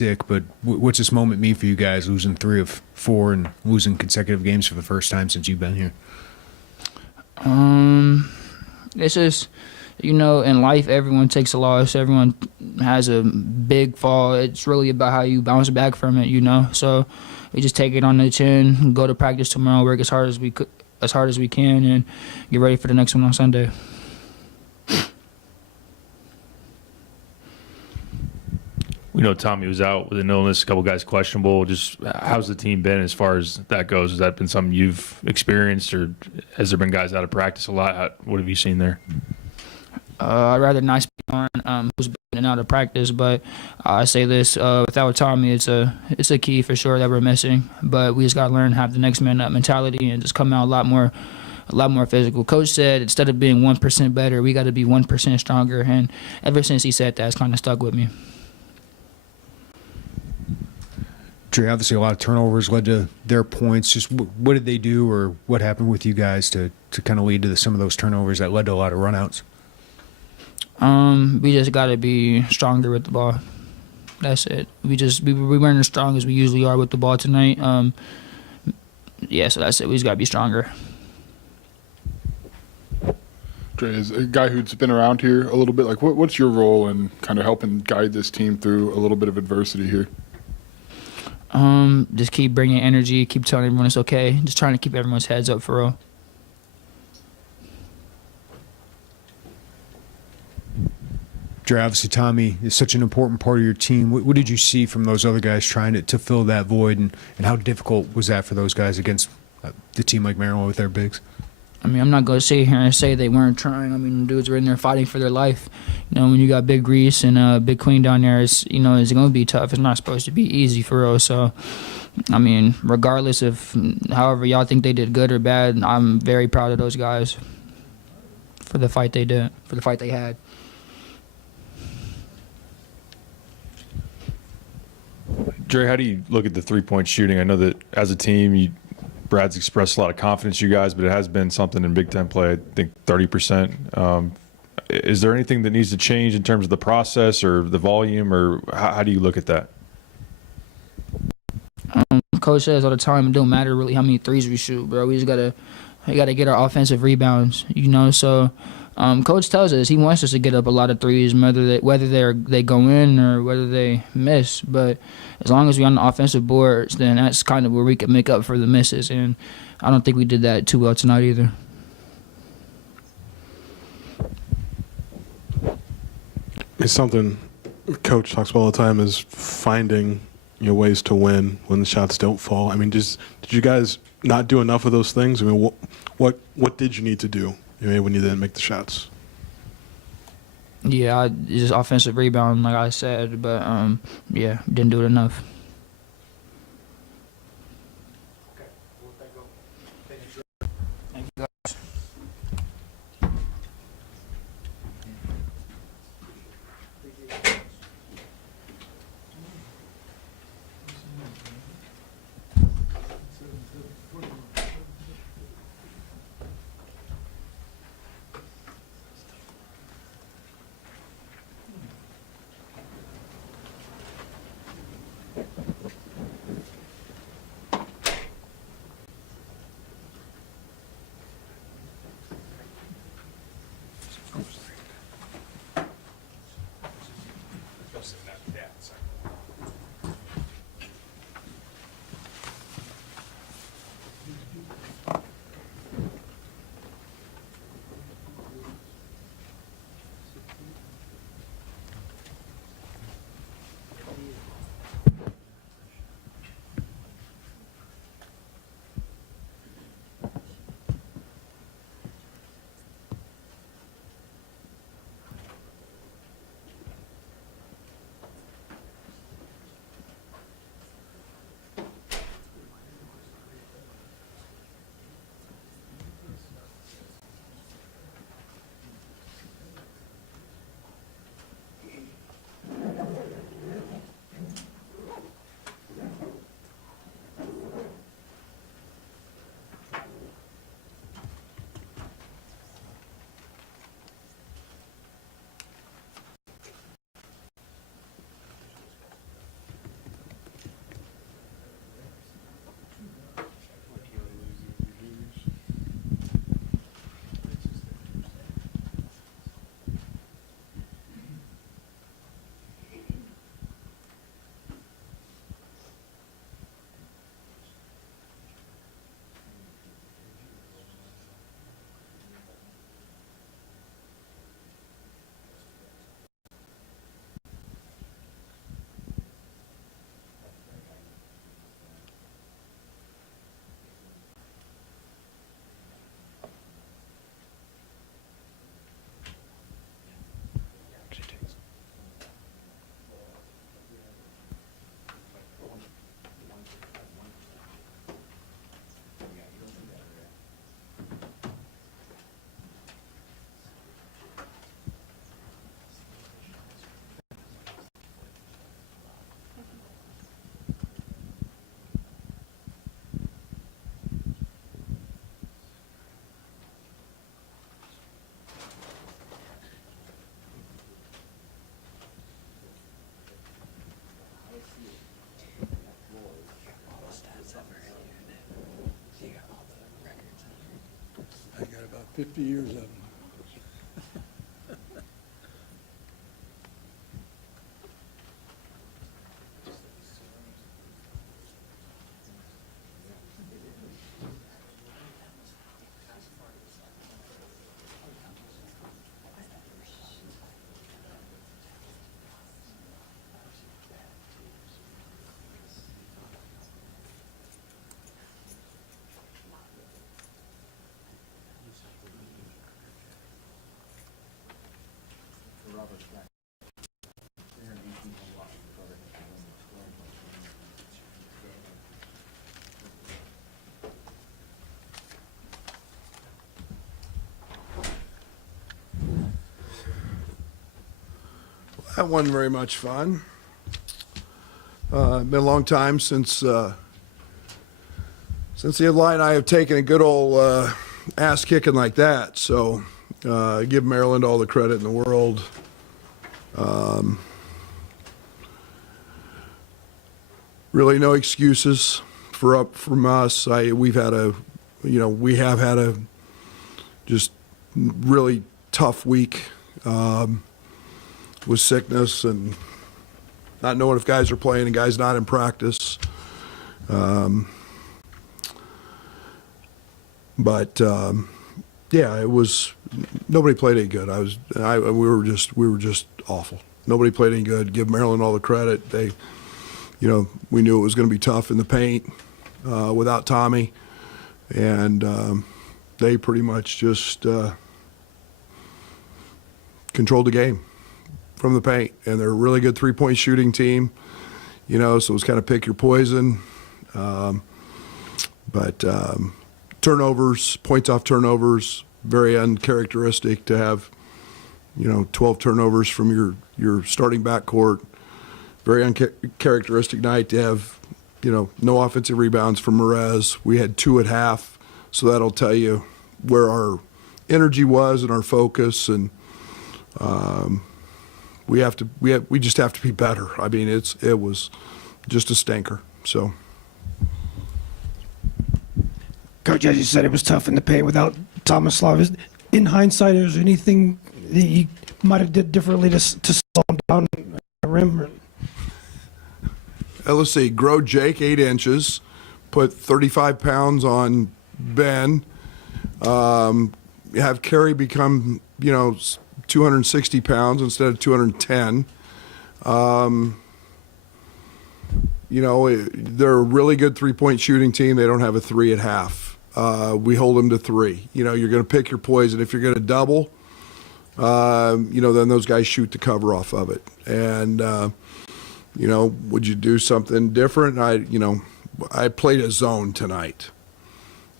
sick, but what's this moment mean for you guys, losing 3 of 4 and losing consecutive games for the first time since you've been here? It's just, in life, everyone takes a loss. Everyone has a big fall. It's really about how you bounce back from it. So we just take it on the chin, go to practice tomorrow, work as hard as we can, and get ready for the next one on Sunday. We know Tommy was out with an illness, a couple guys questionable. Just how's the team been as far as that goes? Has that been something you've experienced, or has there been guys out of practice a lot? What have you seen there? I'd rather not speak on who's been out of practice, but I say this: without Tommy, it's a key for sure that we're missing. But we just got to learn to have the next man up mentality and just come out a lot more physical. Coach said instead of being 1% better, we got to be 1% stronger. And ever since he said that, it's kind of stuck with me. Dre, obviously a lot of turnovers led to their points. Just what did they do, or what happened with you guys to kind of lead to some of those turnovers that led to a lot of runouts? We just got to be stronger with the ball. That's it. We weren't as strong as we usually are with the ball tonight. So that's it. We just got to be stronger. Dre, as a guy who's been around here a little bit, like what's your role in kind of helping guide this team through a little bit of adversity here? Just keep bringing energy, keep telling everyone it's okay, just trying to keep everyone's heads up for real. Dre, obviously Tommy is such an important part of your team. What did you see from those other guys trying to fill that void, and how difficult was that for those guys against the team like Maryland with their bigs? I'm not going to sit here and say they weren't trying. Dudes were in there fighting for their life. When you got Big Reese and Big Queen down there, it's going to be tough. It's not supposed to be easy for real. So, regardless of however y'all think they did good or bad, I'm very proud of those guys for the fight they did, for the fight they had. Dre, how do you look at the three-point shooting? I know that as a team, Brad's expressed a lot of confidence in you guys, but it has been something in Big Ten play, I think 30%. Is there anything that needs to change in terms of the process or the volume, or how do you look at that? Coach says all the time, it don't matter really how many threes we shoot, bro. We just gotta get our offensive rebounds, So, Coach tells us he wants us to get up a lot of threes, whether they go in or whether they miss. But as long as we're on the offensive boards, then that's kind of where we can make up for the misses. And I don't think we did that too well tonight either. It's something Coach talks about all the time, is finding ways to win when the shots don't fall. Did you guys not do enough of those things? What did you need to do when you didn't make the shots? Yeah, just offensive rebound, like I said, but didn't do it enough. Thank you, guys. 50 years of them. That wasn't very much fun. Been a long time since the Illini and I have taken a good old ass kicking like that. So give Maryland all the credit in the world. Really, no excuses from us. We have had a just really tough week. With sickness and not knowing if guys are playing and guys not in practice. Yeah, it was, nobody played any good. We were just awful. Nobody played any good. Give Maryland all the credit. They, we knew it was going to be tough in the paint without Tommy, and they pretty much just controlled the game from the paint, and they're a really good three-point shooting team, so it was kind of pick your poison. Turnovers, points off turnovers, very uncharacteristic to have, 12 turnovers from your starting backcourt. Very uncharacteristic night to have, no offensive rebounds from Merez. We had 2 at half, so that'll tell you where our energy was and our focus, and we just have to be better. I mean, it was just a stinker. So, Coach, as you said, it was tough in the paint without Tomislav. In hindsight, is there anything that you might have did differently to slow him down at the rim? let's see, grow Jake 8 inches, put 35 pounds on Ben, have Kerry become, 260 pounds instead of 210. They're a really good three-point shooting team. They don't have a 3 at half. We hold them to 3. You're going to pick your poison. If you're going to double, then those guys shoot the cover off of it. And, would you do something different? I played a zone tonight.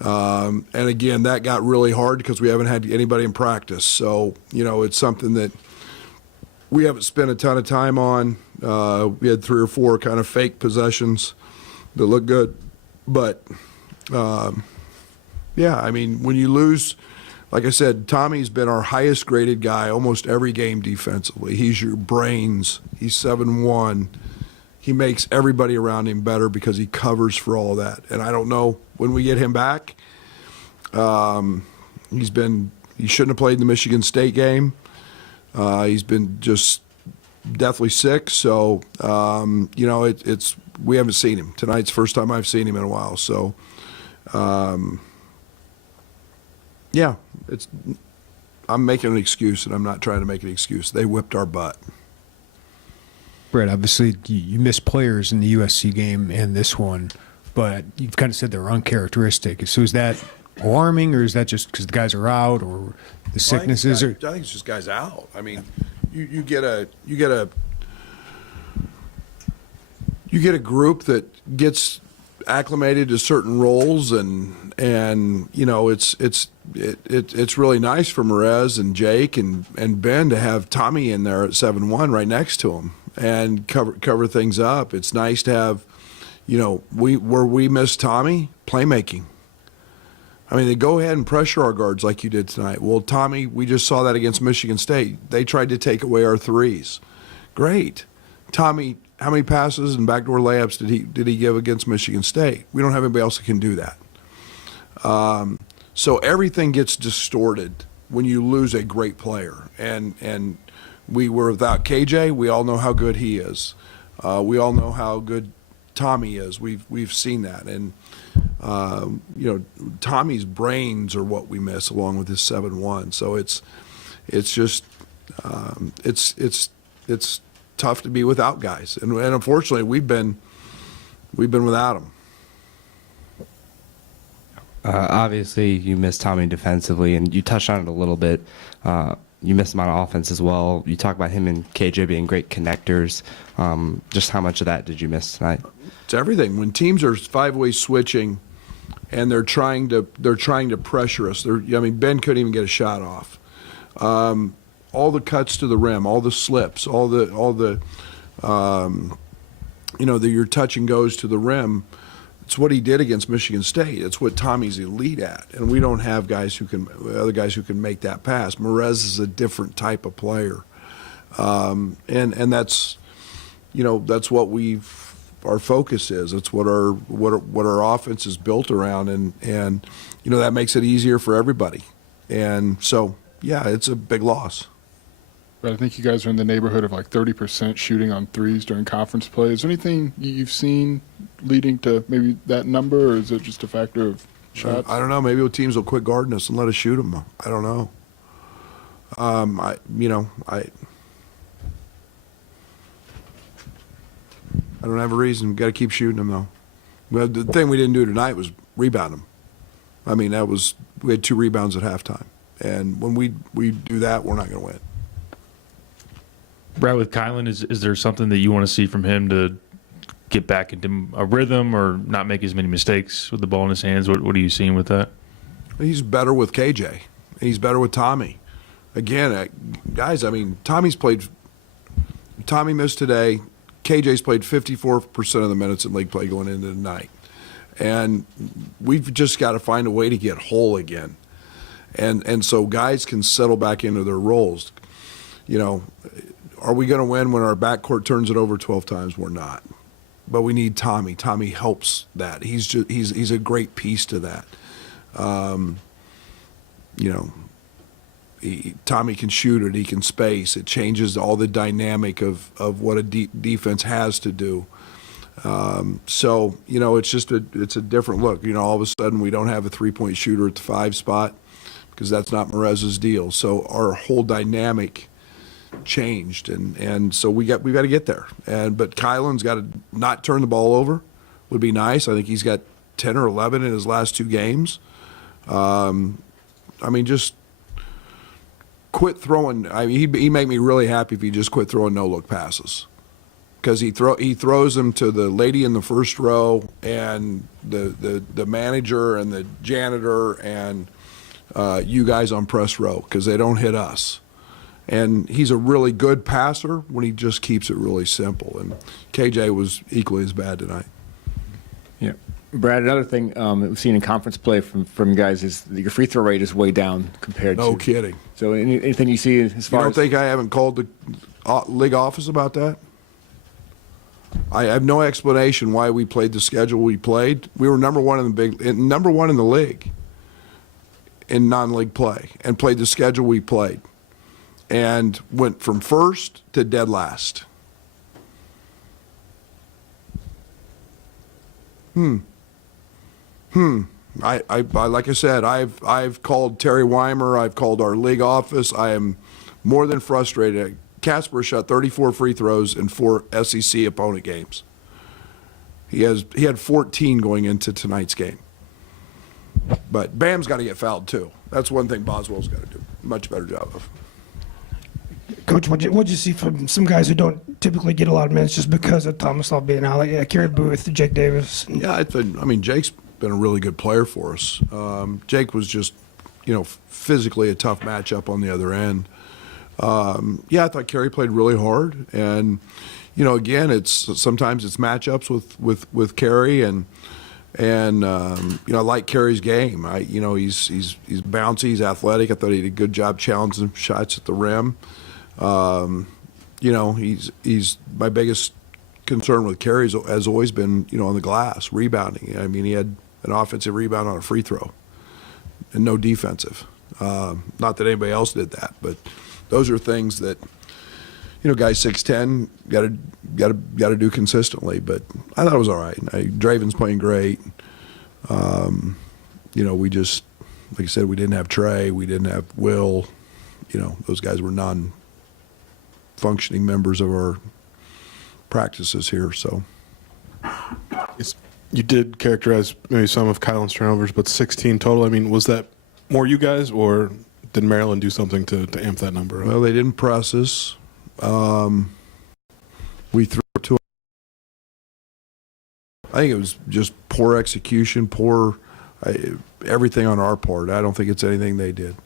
And again, that got really hard because we haven't had anybody in practice. So, it's something that we haven't spent a ton of time on. We had 3 or 4 kind of fake possessions that look good. But, when you lose, like I said, Tommy's been our highest graded guy almost every game defensively. He's your brains. He's 7'1". He makes everybody around him better because he covers for all that. And I don't know when we get him back. He shouldn't have played in the Michigan State game. He's been just deathly sick. So, we haven't seen him. Tonight's the first time I've seen him in a while. So, I'm making an excuse, and I'm not trying to make an excuse. They whipped our butt. Brett, obviously you missed players in the USC game and this one, but you've kind of said they're uncharacteristic. So is that alarming, or is that just because the guys are out, or the sicknesses? I think it's just guys out. I mean, you get a group that gets acclimated to certain roles, and it's really nice for Merez and Jake and Ben to have Tommy in there at 7'1" right next to him and cover things up. It's nice to have, where we miss Tommy, playmaking. I mean, they go ahead and pressure our guards like you did tonight. Well, Tommy, we just saw that against Michigan State. They tried to take away our threes. Great. Tommy, how many passes and backdoor layups did he give against Michigan State? We don't have anybody else that can do that. So everything gets distorted when you lose a great player. And we were without KJ. We all know how good he is. We all know how good Tommy is. We've seen that. And Tommy's brains are what we miss, along with his 7-1. So it's just it's tough to be without guys. And unfortunately, we've been without them. Obviously, you miss Tommy defensively, and you touched on it a little bit. You miss him on offense as well. You talk about him and KJ being great connectors. Just how much of that did you miss tonight? It's everything. When teams are five-way switching, and they're trying to pressure us. Ben couldn't even get a shot off. All the cuts to the rim, all the slips, all the your touch and goes to the rim. It's what he did against Michigan State. It's what Tommy's elite at, and we don't have other guys who can make that pass. Merez is a different type of player, and that's what our focus is. It's what our offense is built around, and that makes it easier for everybody. And so, yeah, it's a big loss. But I think you guys are in the neighborhood of like 30% shooting on threes during conference play. Is there anything you've seen leading to maybe that number, or is it just a factor of shots? I don't know. Maybe teams will quit guarding us and let us shoot them. I don't know. I don't have a reason. We've got to keep shooting them, though. Well, the thing we didn't do tonight was rebound them. I mean, we had 2 rebounds at halftime. And when we do that, we're not going to win. Brad, with Kylan, is there something that you want to see from him to get back into a rhythm or not make as many mistakes with the ball in his hands? What are you seeing with that? He's better with KJ. He's better with Tommy. Again, guys, I mean, Tommy missed today. KJ's played 54% of the minutes in league play going into tonight. And we've just got to find a way to get whole again. And so guys can settle back into their roles. Are we going to win when our backcourt turns it over 12 times? We're not. But we need Tommy. Tommy helps that. He's a great piece to that. Tommy can shoot it. He can space. It changes all the dynamic of what a defense has to do. So it's a different look. All of a sudden we don't have a 3-point shooter at the 5 spot because that's not Merez's deal. So our whole dynamic changed, and so we've got to get there. But Kylan's got to not turn the ball over. Would be nice. I think he's got 10 or 11 in his last 2 games. Just quit throwing. He'd make me really happy if he just quit throwing no-look passes, because he throws them to the lady in the first row and the manager and the janitor and you guys on press row, because they don't hit us. And he's a really good passer when he just keeps it really simple. And KJ was equally as bad tonight. Yeah. Brad, another thing we've seen in conference play from guys is that your free throw rate is way down compared to. No kidding. So anything you see as far You don't as. think I haven't called the league office about that? I have no explanation why we played the schedule we played. We were number one in the league in non-league play, and played the schedule we played, and went from first to dead last. I like I said, I've called Terry Weimer, I've called our league office. I am more than frustrated. Casper shot 34 free throws in 4 SEC opponent games. He had 14 going into tonight's game. But Bam's got to get fouled too. That's one thing Boswell's got to do a much better job of. Coach, what'd you see from some guys who don't typically get a lot of minutes just because of Thomas Law being out? Like Kerry Booth, Jake Davis. Yeah, Jake's been a really good player for us. Jake was just, physically a tough matchup on the other end. I thought Kerry played really hard, and again, sometimes it's matchups with Kerry, and I like Kerry's game. He's bouncy, he's athletic. I thought he did a good job challenging shots at the rim. He's my biggest concern with Kerry has always been on the glass rebounding. He had an offensive rebound on a free throw, and no defensive. Not that anybody else did that, but those are things that, you know, guys 6'10" got to do consistently. But I thought it was all right. Draven's playing great. You know, we just, like I said, we didn't have Trey, we didn't have Will. You know, those guys were non-functioning members of our practices here. So You did characterize maybe some of Kylan's turnovers, but 16 total. I mean, was that more you guys, or did Maryland do something to amp that number up? well, they didn't press us. We threw it to them. I think it was just poor execution, everything on our part. I don't think it's anything they did.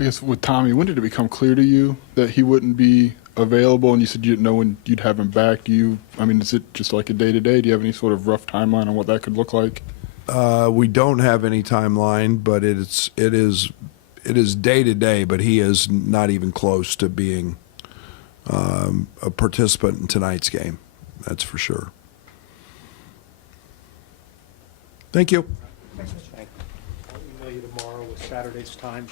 I guess with Tommy, when did it become clear to you that he wouldn't be available? And you said you didn't know when you'd have him back. I mean, is it just like a day-to-day? Do you have any sort of rough timeline on what that could look like? We don't have any timeline, but it is day-to-day, but he is not even close to being a participant in tonight's game. That's for sure. Thank you. I'll email you tomorrow with Saturday's time.